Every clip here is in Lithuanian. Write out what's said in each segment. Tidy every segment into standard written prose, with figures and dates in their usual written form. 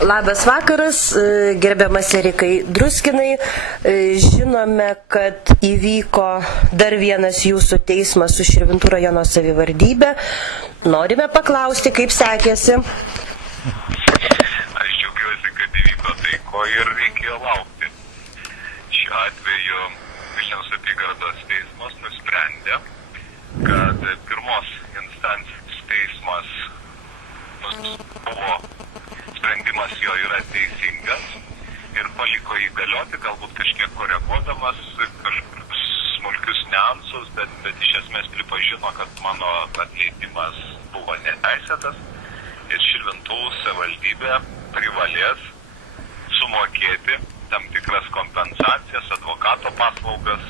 Labas vakaras, gerbiamas Erikai Druskinai. Žinome, kad įvyko dar vienas jūsų teismas su Širvintų rajono savivaldybe. Norime paklausti, kaip sekėsi. Aš džiaugiuosi, kad įvyko tai, ko ir reikėjo laukti. Šiuo atveju Vilniaus apygardos teismas nusprendė, kad pirmos instancijos teismas buvo sprendimas jo yra teisingas ir paliko įgalioti, galbūt kažkiek koreguodamas kažkokius smulkius niuansus, bet iš esmės pripažino, kad mano atleidimas buvo neteisėtas ir Širvintų savivaldybė privalės sumokėti tam tikras kompensacijas, advokato paslaugas,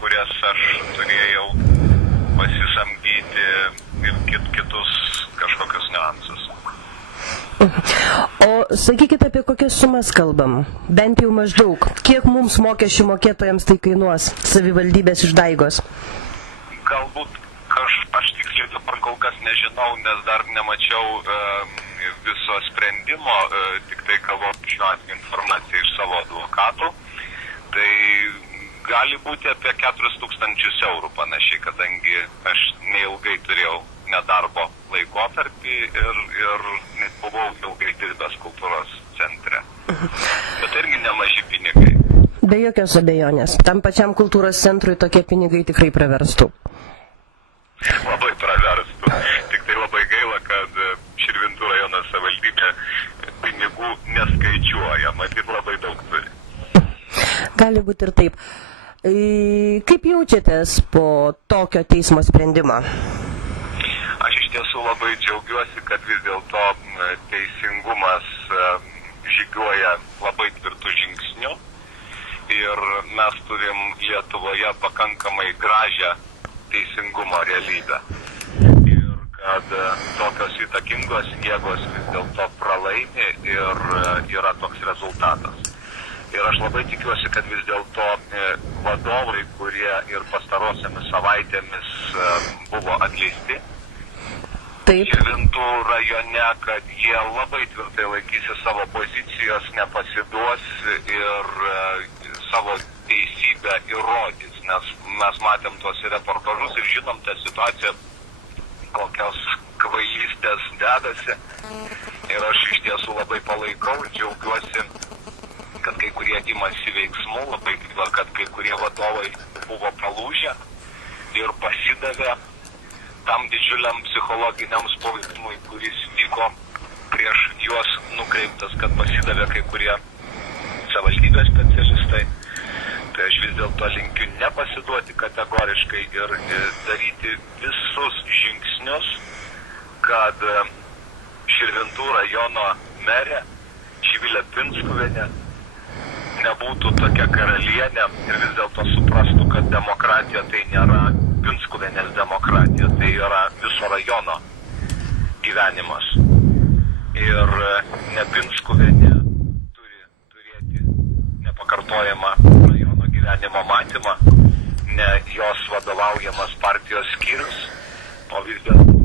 kurias aš turėjau pasisamdyti ir kitus kažkokius niuansus. O sakykite, apie kokias sumas kalbam? Bent jau maždaug. Kiek mums mokesčių mokėtojams tai kainuos savivaldybės išdaigos? Galbūt aš tiksliai dabar kol kas nežinau, nes dar nemačiau viso sprendimo, tik tai gavau šiuo atveju informaciją iš savo advokatų. Tai gali būti apie 4000 eurų panašiai, kadangi aš neilgai turėjau nedarbo laikotarpį ir buvau ilgai dirbęs kultūros centre. Bet irgi nemaži pinigai. Be jokios abejonės. Tam pačiam kultūros centrui tokie pinigai tikrai praverstų. Labai praverstų. Tik tai labai gaila, kad Širvintų rajono savivaldybė pinigų neskaičiuoja. Matyt, labai daug turi. Gali būti ir taip. Kaip jaučiatės po tokio teismo sprendimo? Aš iš tiesų labai džiaugiuosi, kad vis dėlto teisingumas žygiuoja labai tvirtų žingsnių ir mes turim Lietuvoje pakankamai gražią teisingumo realybę. Ir kad tokios įtakingos jėgos vis dėlto pralaimi ir yra toks rezultatas. Ir aš labai tikiuosi, kad vis dėlto vadovai, kurie ir pastarosiamis savaitėmis buvo atleisti Širvintų rajone, kad jie labai tvirtai laikysi savo pozicijos, nepasiduos ir savo teisybę įrodys, nes mes matėm tuos reportažus ir žinom tą situaciją, kokios kvailystės dedasi. Ir aš iš tiesų labai palaikau, džiaugiuosi, kad kai kurie imasi veiksmų, labai gaila, kad kai kurie vadovai buvo palūžę ir pasidavė tam didžiuliam psichologiniam spaudimui, kuris vyko prieš juos nukreiptas, kad pasidavė kai kurie savivaldybės specialistai. Tai aš vis dėlto linkiu nepasiduoti kategoriškai ir daryti visus žingsnius, kad Širvintų rajono merė Živilė Pinskuvienė nebūtų tokia karalienė ir vis dėlto suprastų, kad demokratija tai nėra Pinskuvienės demokratija, tai yra viso rajono gyvenimas. Ir ne Pinskuvienė turi turėti nepakartojamą rajono gyvenimo matymą, ne jos vadovaujamas partijos skyrius, o vis dėlto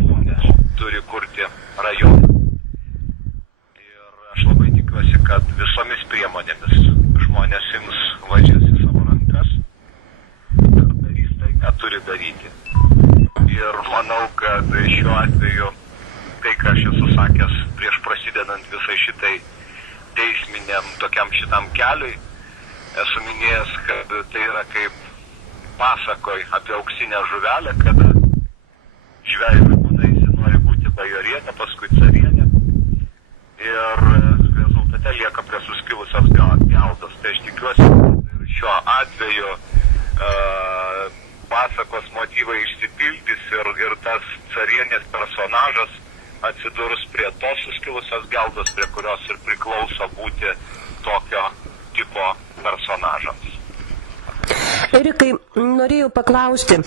žmonės turi kurti rajoną. Ir aš labai tikiuosi, kad visomis priemonėmis žmonės ims valdžias į savo rankas ir darys tai, ką turi daryti. Ir manau, kad šiuo atveju tai, ką aš esu sakęs prieš prasidedant visai šitai teisminiam tokiam šitam keliui, esu minėjęs, kad tai yra kaip pasakoj apie auksinę žuvelę, kada žvejų žmona nori būti bajorienė, paskui carienė. Ir rezultate lieka prie suskilusios geldos. Tai aš tikiuosi, kad šiuo atveju pasakos motyvai išsipildys ir tas carienės personažas atsidurs prie tos suskilusios geldos, prie kurios ir priklauso būti tokio tipo personažams. Erikai, norėjau paklausti,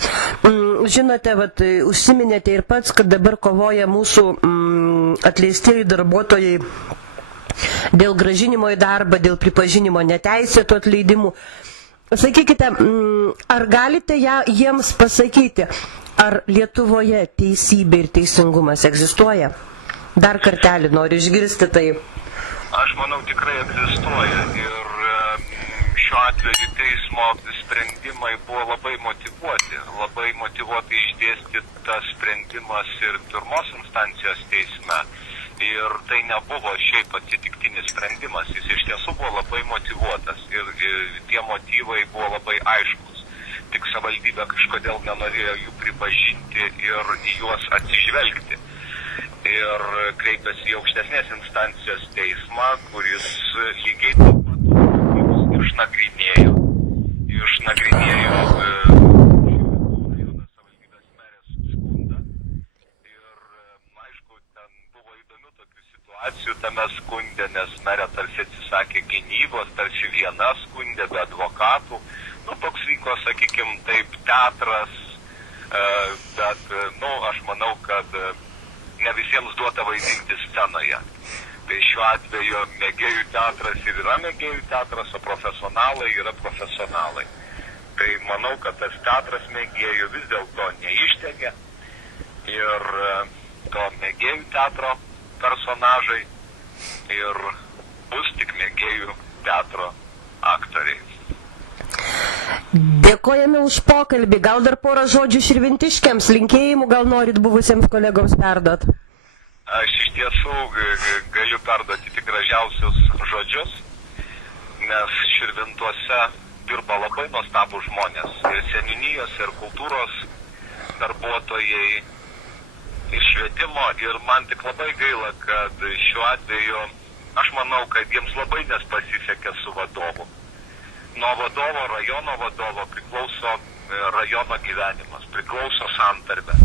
žinote, užsiminėte ir pats, kad dabar kovoja mūsų atleistieji darbuotojai dėl grąžinimo į darbą, dėl pripažinimo neteisėtų atleidimų. Sakykite, ar galite jiems pasakyti, ar Lietuvoje teisybė ir teisingumas egzistuoja? Dar kartelį noriu išgirsti tai. Aš manau, tikrai egzistuoja ir šiuo atveju teismo sprendimai buvo labai motyvuotai išdėstytas sprendimas ir pirmos instancijos teisme. Ir tai nebuvo šiaip atsitiktinis sprendimas, jis iš tiesų buvo labai motyvuotas ir tie motyvai buvo labai aiškus. Tik savivaldybė kažkodėl nenorėjo jų pripažinti ir į juos atsižvelgti. Ir kreipėsi į aukštesnės instancijos teismą, kuris lygiai taip pat išnagrinėjo savivaldybės merės skundą. Ir, aišku, ten buvo įdomių tokių situacijų tame skundė, nes merė tarsi atsisakė gynybos, tarsi viena skundė be advokatų. Toks vyko, sakykime, taip teatras, bet, aš manau, kad ne visiems duota vaidinti scenoje. Tai šiuo atveju mėgėjų teatras ir yra mėgėjų teatras, o profesionalai yra profesionalai. Tai manau, kad tas teatras mėgėjų vis dėlto neištegė ir to mėgėjų teatro personažai ir bus tik mėgėjų teatro aktoriai. Dėkojame už pokalbį. Gal dar porą žodžių širvintiškiams, linkėjimų gal norit buvusiems kolegoms perduot? Aš iš tiesų galiu perduoti tik gražiausius žodžius, nes Širvintuose dirba labai nuostabūs žmonės. Ir seniūnijos, ir kultūros darbuotojai, ir švietimo. Ir man tik labai gaila, kad šiuo atveju aš manau, kad jiems labai nepasisekė su vadovu. Nuo vadovo, rajono vadovo priklauso rajono gyvenimas, priklauso santarvė.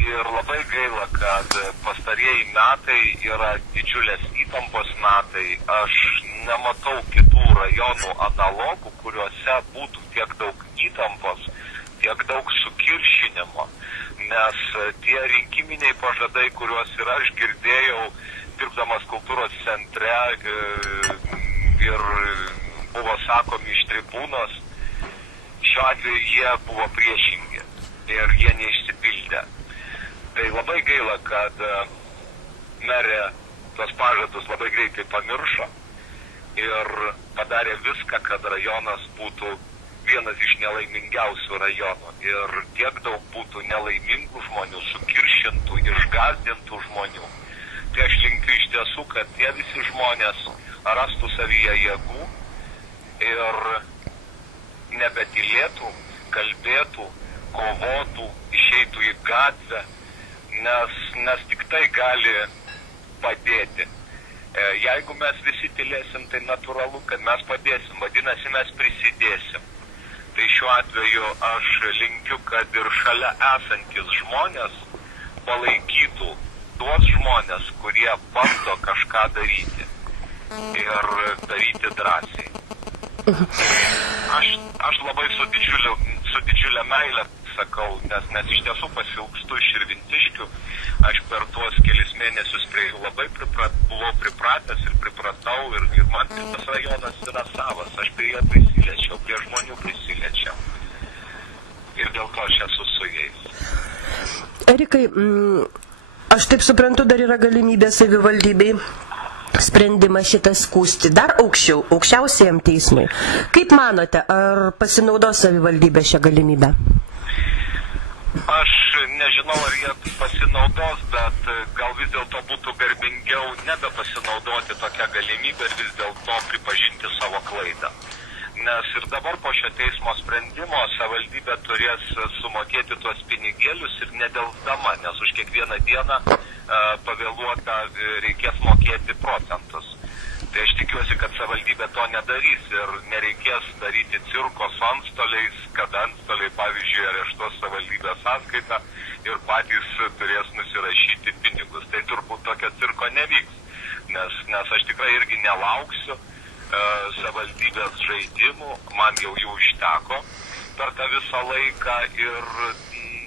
Ir labai gaila, kad pastarieji metai yra didžiulės įtampos metai. Aš nematau kitų rajonų analogų, kuriuose būtų tiek daug įtampos, tiek daug sukiršinimo. Nes tie rinkiminiai pažadai, kuriuos ir aš girdėjau, dirbdamas kultūros centre ir buvo sakomi iš tribūnos, šiuo atveju jie buvo priešingi ir jie neišsipildė. Tai labai gaila, kad merė tos pažadus labai greitai pamiršo ir padarė viską, kad rajonas būtų vienas iš nelaimingiausių rajonų. Ir tiek daug būtų nelaimingų žmonių, sukiršintų, išgąsdintų žmonių. Tai aš linkiu iš tiesų, kad tie visi žmonės rastų savyje jėgų ir nebetylėtų, kalbėtų, kovotų, išeitų į gatvę, nes tik tai gali padėti. Jeigu mes visi tylėsim, tai natūralu, kad mes padėsim, vadinasi, mes prisidėsim. Tai šiuo atveju aš linkiu, kad ir šalia esantis žmonės palaikytų tuos žmonės, kurie bando kažką daryti ir daryti drąsiai. Aš labai su didžiulė meilė sakau, nes iš tiesų pasiilgstu širvintiškių. Aš per tuos kelis mėnesius prie jų labai buvau pripratęs ir pripratau ir man tas rajonas yra savas. Aš prie jų prisiliečiau, prie žmonių prisiliečiau. Ir dėl to aš esu su jais. Erikai, aš taip suprantu, dar yra galimybė savivaldybei sprendimą šitą skųsti dar aukščiausiajam teismui. Kaip manote, ar pasinaudos savivaldybė šią galimybę? Aš nežinau, ar jie pasinaudos, bet gal vis dėlto būtų garbingiau nebepasinaudoti tokią galimybę ir vis dėlto pripažinti savo klaidą. Nes ir dabar po šio teismo sprendimo savivaldybė turės sumokėti tuos pinigėlius ir nedelsdama, nes už kiekvieną dieną pavėluotą reikės mokėti procentus. Tai aš tikiuosi, kad savivaldybė to nedarys ir nereikės daryti cirko su antstoliais, kad antstoliai, pavyzdžiui, areštuos savivaldybės sąskaitą ir patys turės nusirašyti pinigus. Tai turbūt tokio cirko nevyks, nes aš tikrai irgi nelauksiu savivaldybės žaidimų, man jau jų užteko per tą visą laiką ir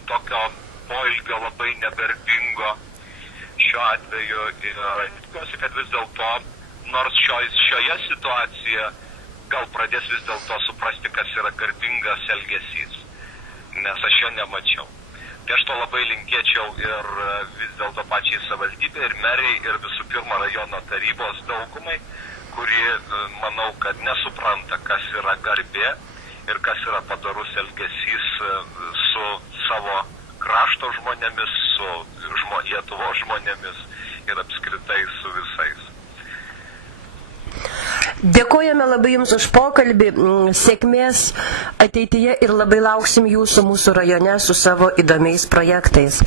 tokio poilgio labai negarbingo šiuo atveju. Ir tikiuosi, kad vis dėlto, nors šioje situacijoje gal pradės vis dėlto suprasti, kas yra garbingas elgesys, nes aš jo nemačiau. Tai aš to labai linkėčiau ir vis dėlto pačiai savivaldybė, ir meriai, ir visų pirma rajono tarybos daugumai, kuri, manau, kad nesupranta, kas yra garbė ir kas yra padorus elgesys su savo krašto žmonėmis, su Lietuvos žmonėmis ir apskritai su visais. Dėkojame labai Jums už pokalbį, sėkmės ateityje ir labai lauksim Jūsų mūsų rajone su savo įdomiais projektais.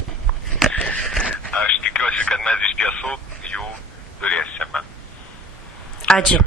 Aš tikiuosi, kad mes iš tiesų jų turėsime. Ačiū.